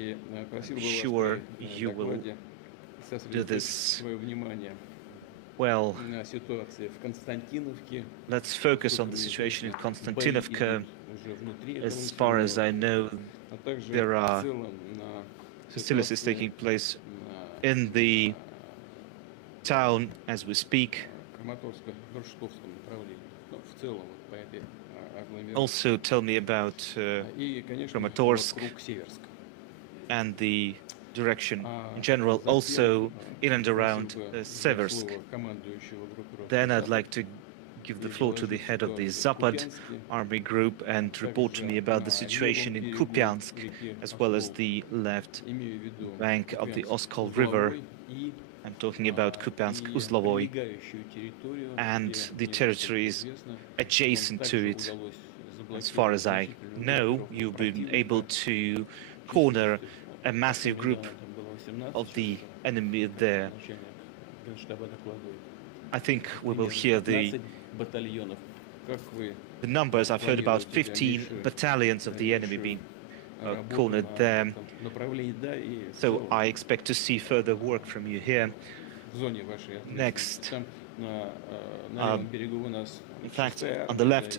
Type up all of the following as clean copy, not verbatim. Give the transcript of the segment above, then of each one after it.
I'm sure you will do this well. Let's focus on the situation in Konstantinovka. As far as I know, there are hostilities taking place in the town as we speak. Also tell me about Kramatorsk and the direction in general, also in and around Seversk. Then I'd like to give the floor to the head of the Zapad army group and report to me about the situation in Kupiansk, as well as the left bank of the Oskol River. I'm talking about Kupiansk Uzlovoy and the territories adjacent to it. As far as I know, you've been able to corner a massive group of the enemy there. I think we will hear the numbers. I've heard about 15 battalions of the enemy being cornered there. So I expect to see further work from you here. Next, in fact, on the left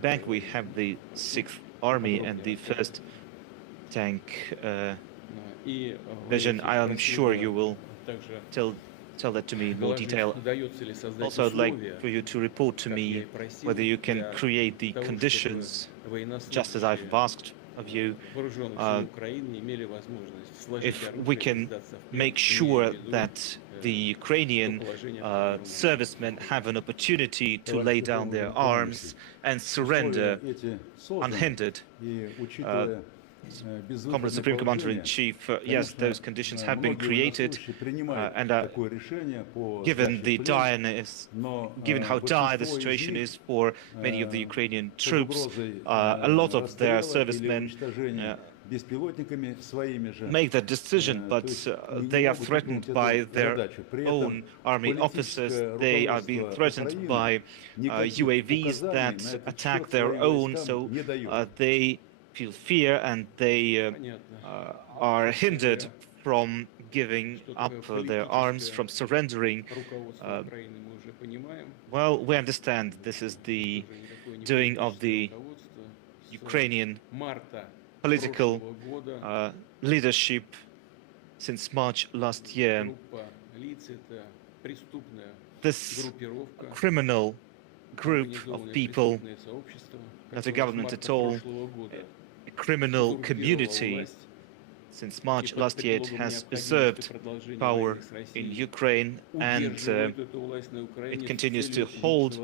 bank we have the 6th Army and the 1st Tank Division. I am sure you will tell that to me in more detail. Also, I'd like for you to report to me whether you can create the conditions, just as I've asked of you, if we can make sure that the Ukrainian servicemen have an opportunity to lay down their arms and surrender unhindered. Comrade Supreme Commander-in-Chief, yes, those conditions have been created, and given the direness, given how dire the situation is for many of the Ukrainian troops, a lot of their servicemen make that decision, but they are threatened by their own army officers. They are being threatened by UAVs that attack their own, so they feel fear and they are hindered from giving up their arms, from surrendering. Well, we understand this is the doing of the Ukrainian political leadership since March last year. This criminal group of people, not a government at all, a criminal community, since March last year, it has usurped power in Ukraine, and it continues to hold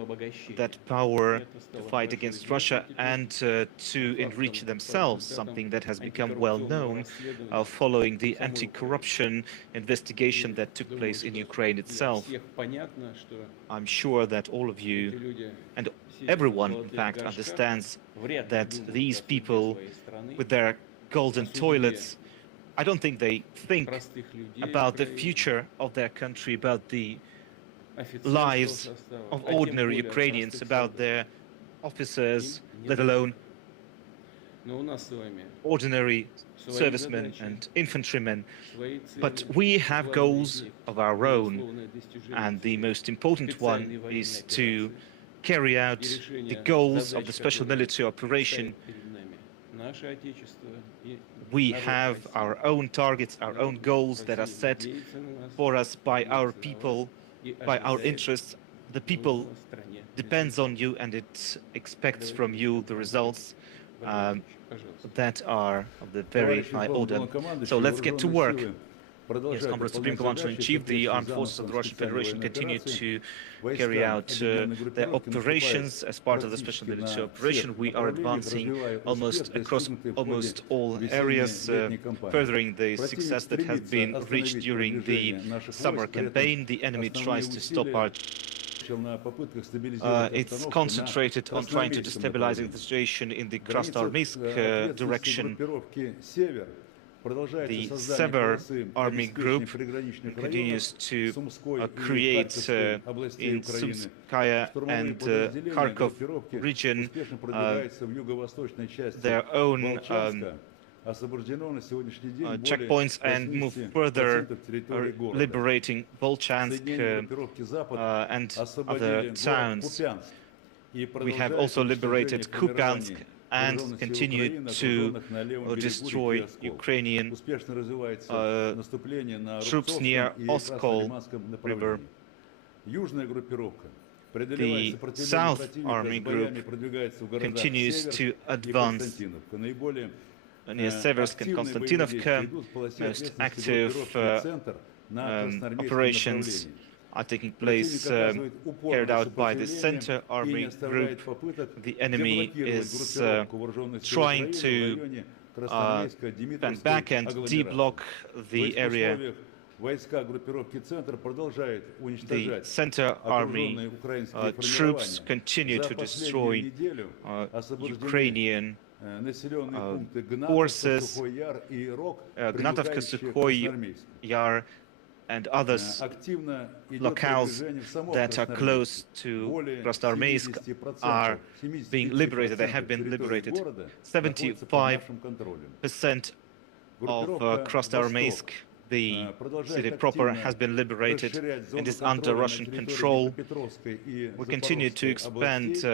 that power to fight against Russia and to enrich themselves, something that has become well known following the anti-corruption investigation that took place in Ukraine itself. I'm sure that all of you and everyone, in fact, understands that these people with their golden toilets, I don't think they think about the future of their country, about the lives of ordinary Ukrainians, about their officers, let alone ordinary servicemen and infantrymen. But we have goals of our own, and the most important one is to carry out the goals of the special military operation. We have our own targets, our own goals that are set for us by our people, by our interests. The people depends on you, and it expects from you the results that are of the very high order. So let's get to work. Yes, Comrade Supreme Commander-in-Chief, the armed forces of the Russian Federation continue to carry out their operations as part of the special military operation. We are advancing across almost all areas, furthering the success that has been reached during the summer campaign. The enemy tries to stop our it's concentrated on trying to destabilize the situation in the Krasnoarmeysk direction. The Sever army group continues to create in Sumskaya and Kharkov region their own checkpoints and move further, liberating Volchansk and other towns. We have also liberated Kupiansk and continue to destroy Ukrainian troops near Oskol River. The South Army Group continues to advance near Seversk and Konstantinovka. Most active operations are taking place carried out by the Center Army Group. The enemy is trying to bend back and de-block the area. The Center Army troops continue to destroy Ukrainian forces. Gnatovka, Sukhoy Yar and others locales that are close to Krasnoarmeysk are being liberated. They have been liberated. 75% of Krasnoarmeysk, the city proper, has been liberated and is under Russian control. We continue to expand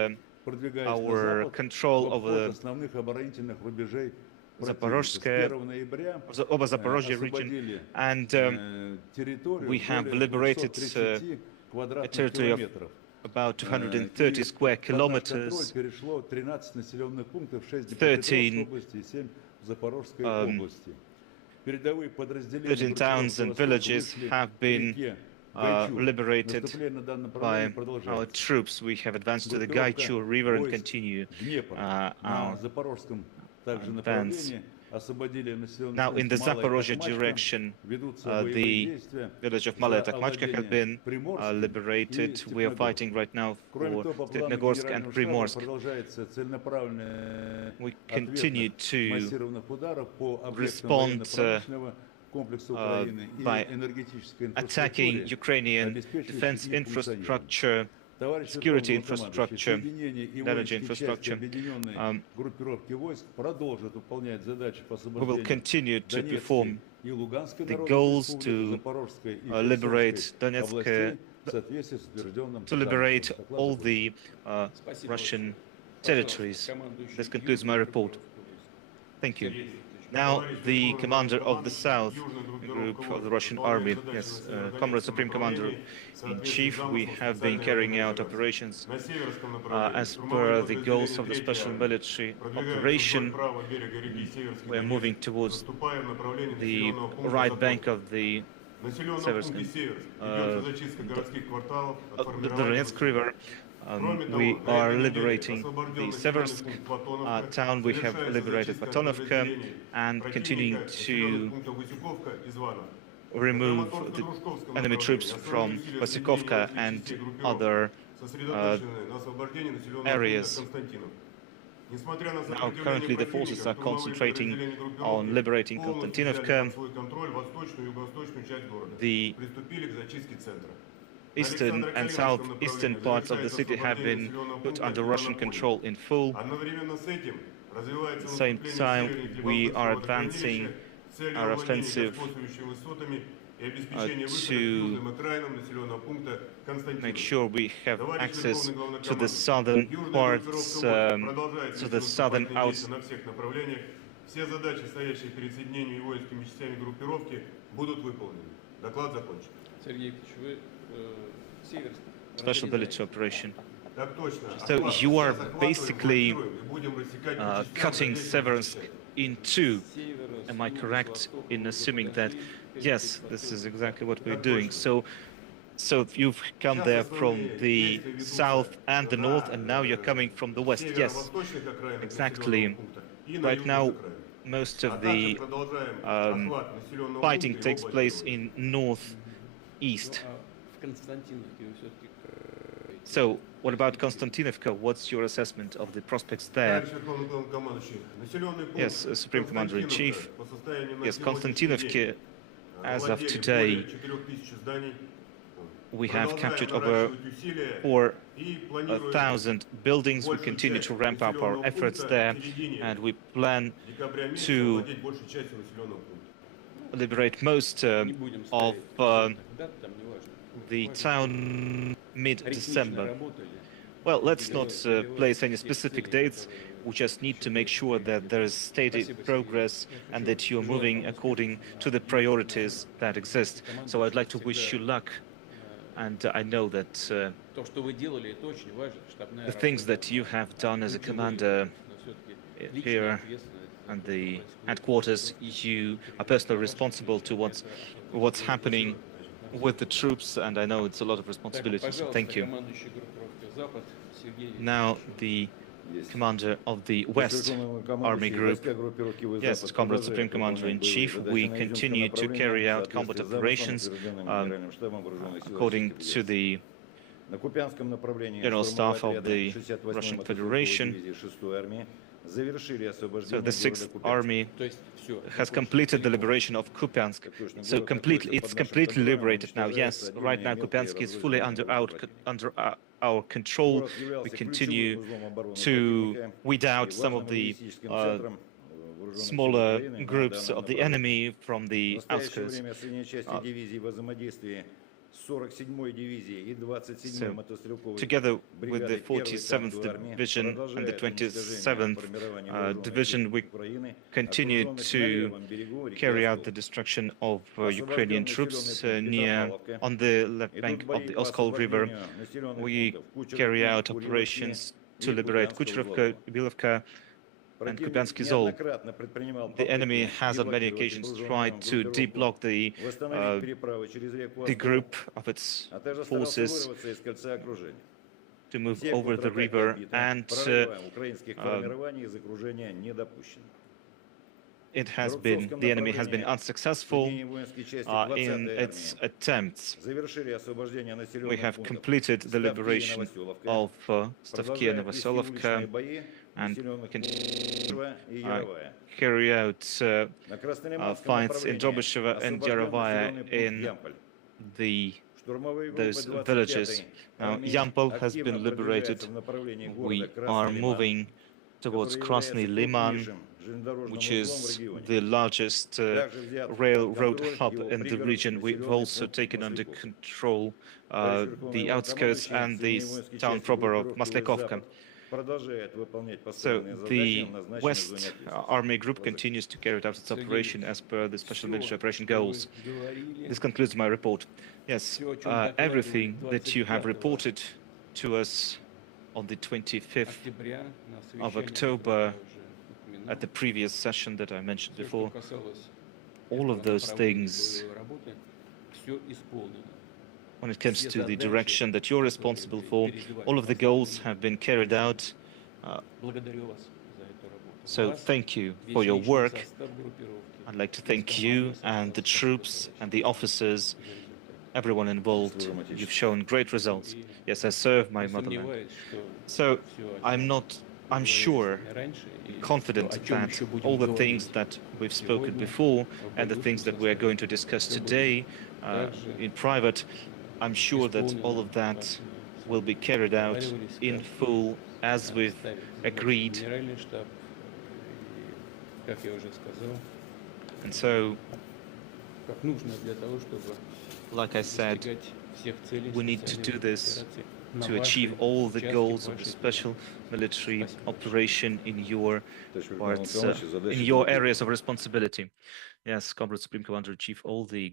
our control over Zaporozhye region, and we have liberated a territory of about 230 square kilometers. 13 towns and villages have been liberated by our troops. We have advanced to the Gaichu River and continue our advance. Now, in the Zaporozhye direction, the village of Malaya Takmachka has been liberated. We are fighting right now for Stepnogorsk and Primorsk. We continue to respond by attacking Ukrainian defense infrastructure, security infrastructure, energy infrastructure. We will continue to perform the goals to liberate Donetsk, to liberate all the Russian territories. This concludes my report. Thank you. Now, the commander of the South Group of the Russian Army, yes, Comrade Supreme Commander-in-Chief, we have been carrying out operations as per the goals of the special military operation. We are moving towards the right bank of the Seversk, the Donetsk River. We are liberating the Seversk town. We have liberated Platonovka and continuing to remove the enemy troops from Vasikovka and other areas. Now, currently, the forces are concentrating on liberating Konstantinovka. The eastern and southeastern parts of the city have been put under Russian control in full. At the same time, we are advancing our offensive to make sure we have access to the southern parts, to the southern special military operation. So you are basically cutting Seversk in two. Am I correct in assuming that? Yes, this is exactly what we're doing. So you've come there from the south and the north, and now you're coming from the west. Yes, exactly. Right now, most of the fighting takes place in northeast. So, what about Konstantinovka? What's your assessment of the prospects there? Yes, Supreme Commander-in-Chief. Yes, Konstantinovka, as of today, We have captured over 4,000 buildings. We continue to ramp up our efforts there, and we plan to liberate most of the town mid-December. Well, let's not place any specific dates. We just need to make sure that there is steady progress and that you're moving according to the priorities that exist. So I'd like to wish you luck. And I know that the things that you have done as a commander here at the headquarters, you are personally responsible to what's happening with the troops, and I know it's a lot of responsibility, so thank you. Now, the commander of the West Army Group. Yes, Comrade Supreme Commander-in-Chief, we continue to carry out combat operations according to the General Staff of the Russian Federation. So the 6th Army has completed the liberation of Kupiansk. So it's completely liberated now. Yes, right now Kupiansk is fully under our control. We continue to weed out some of the smaller groups of the enemy from the outskirts. So, together with the 47th Division and the 27th Division, we continue to carry out the destruction of Ukrainian troops on the left bank of the Oskol River. We carry out operations to liberate Kucherovka, Bilovka, and Kupiansk Izol. The enemy has on many occasions tried to deblock the group of its forces to move over the river, and the enemy has been unsuccessful in its attempts. We have completed the liberation of Stavkia and Vasolovka and carry out fights in Drobisheva and Yarovaya in those villages. Now, Yampol has been liberated. We are moving towards Krasny Liman, which is the largest railroad hub in the region. We've also taken under control the outskirts and the town proper of Maslikovka. So the West Army Group continues to carry out its operation as per the Special Military Operation goals. This concludes my report. Yes, everything that you have reported to us on the 25th of October at the previous session that I mentioned before, all of those things, when it comes to the direction that you're responsible for, all of the goals have been carried out. So thank you for your work. I'd like to thank you and the troops and the officers, everyone involved. You've shown great results. Yes, I serve my motherland. So I'm sure, confident that all the things that we've spoken before and the things that we're going to discuss today in private, I'm sure that all of that will be carried out in full as we've agreed. And so, like I said, we need to do this to achieve all the goals of the special military operation in your parts, in your areas of responsibility. Yes, Comrade Supreme Commander-in-Chief, all the